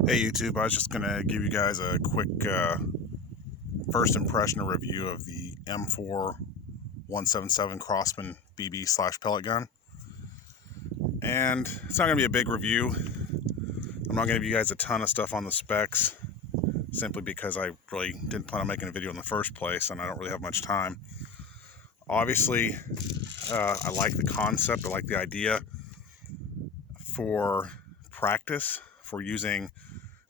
Hey YouTube, I was just going to give you guys a quick first impression review of the M4 177 Crossman BB slash pellet gun. And it's not going to be a big review. I'm not going to give you guys a ton of stuff on the specs, simply because I really didn't plan on making a video in the first place and I don't really have much time. Obviously, I like the concept, I like the idea for practice, for using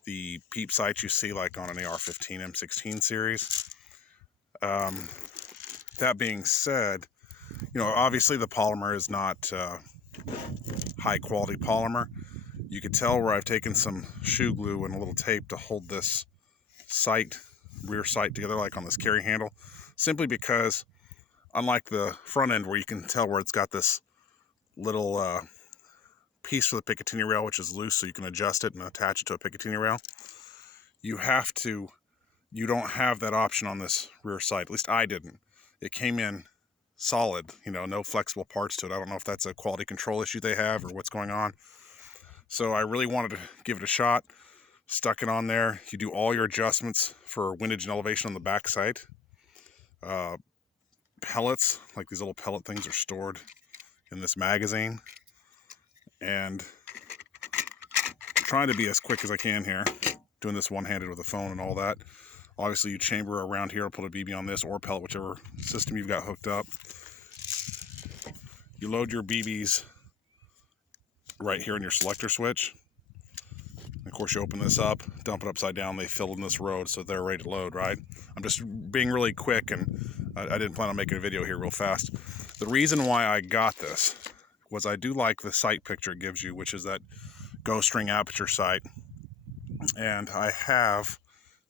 the peep sights you see like on an AR-15 M16 series. That being said, obviously the polymer is not high quality polymer. You could tell where I've taken some shoe glue and a little tape to hold this rear sight together, like on this carry handle, simply because unlike the front end where you can tell where it's got this little piece for the Picatinny rail, which is loose so you can adjust it and attach it to a Picatinny rail, you don't have that option on this rear sight. At least I didn't. It came in solid, no flexible parts to it. I don't know if that's a quality control issue they have or what's going on. So I really wanted to give it a shot. Stuck it on there. You do all your adjustments for windage and elevation on the back sight. Pellets, like these little pellet things, are stored in this magazine. And I'm trying to be as quick as I can here, doing this one-handed with the phone and all that. Obviously, you chamber around here, put a BB on this or pellet, whichever system you've got hooked up. You load your BBs right here in your selector switch. And of course, you open this up, dump it upside down. They fill in this road, so they're ready to load, right? I'm just being really quick, and I didn't plan on making a video here real fast. The reason why I got this was I do like the sight picture it gives you, which is that ghost ring aperture sight. And I have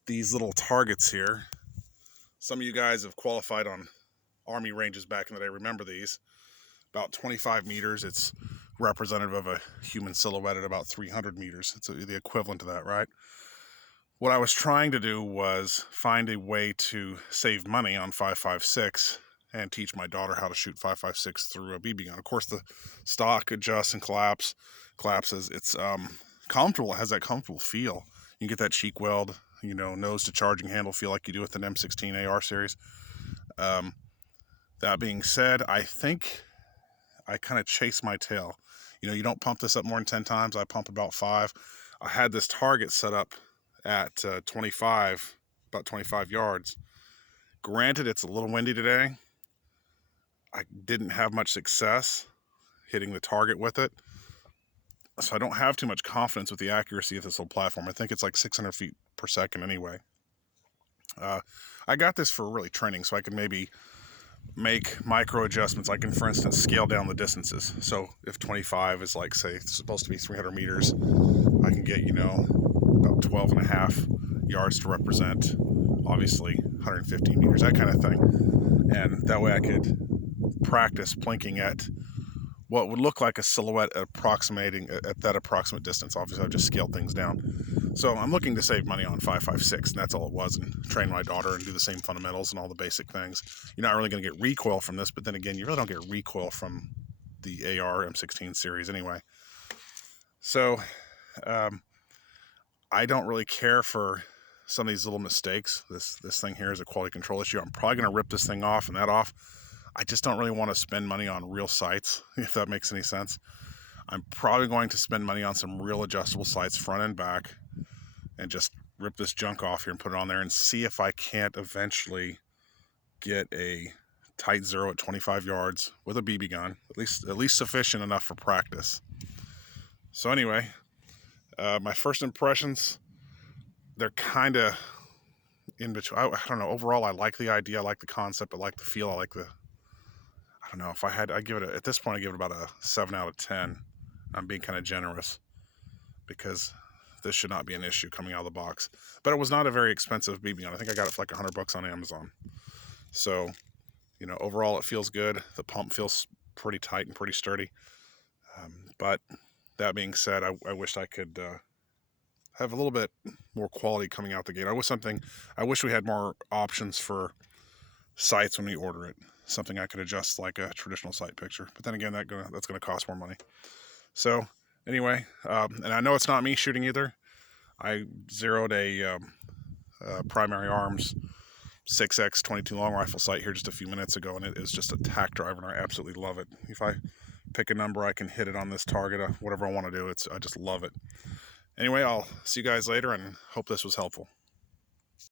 these little targets here. Some of you guys have qualified on Army ranges back in the day. Remember these? About 25 meters. It's representative of a human silhouette at about 300 meters. It's the equivalent to that, right? What I was trying to do was find a way to save money on 5.56 and teach my daughter how to shoot 5.56 through a BB gun. Of course, the stock adjusts and collapses. It's comfortable. It has that comfortable feel. You can get that cheek weld, nose to charging handle feel like you do with an M16 AR series. That being said, I think I kind of chase my tail. You don't pump this up more than 10 times. I pump about 5. I had this target set up at 25, about 25 yards. Granted, it's a little windy today. I didn't have much success hitting the target with it. So I don't have too much confidence with the accuracy of this little platform. I think it's like 600 feet per second anyway. I got this for really training, so I can maybe make micro adjustments. I can, for instance, scale down the distances. So if 25 is like, say, it's supposed to be 300 meters, I can get, about 12 and a half yards to represent, obviously, 150 meters, that kind of thing. And that way I could practice plinking at what would look like a silhouette approximating at that approximate distance. Obviously, I've just scaled things down. So I'm looking to save money on 5.56, and that's all it was, and train my daughter and do the same fundamentals and all the basic things. You're not really going to get recoil from this, but then again, you really don't get recoil from the AR M16 series anyway. So I don't really care for some of these little mistakes. This thing here is a quality control issue. I'm probably going to rip this thing off and that off. I just don't really want to spend money on real sights, if that makes any sense. I'm probably going to spend money on some real adjustable sights, front and back, and just rip this junk off here and put it on there and see if I can't eventually get a tight zero at 25 yards with a BB gun, at least sufficient enough for practice. So anyway, my first impressions, they're kind of in between. I don't know. Overall, I like the idea. I like the concept. I like the feel. I don't know, if I'd give it, at this point, I'd give it about a 7 out of 10. I'm being kind of generous because this should not be an issue coming out of the box. But it was not a very expensive BB gun. I think I got it for like $100 on Amazon. So, overall it feels good. The pump feels pretty tight and pretty sturdy. But that being said, I wish I could have a little bit more quality coming out the gate. I wish we had more options for sights when we order it. Something I could adjust like a traditional sight picture. But then again, that's going to cost more money. So anyway, and I know it's not me shooting either. I zeroed a primary arms 6X 22 long rifle sight here just a few minutes ago, and it is just a tack driver, and I absolutely love it. If I pick a number, I can hit it on this target, whatever I want to do. I just love it. Anyway, I'll see you guys later, and hope this was helpful.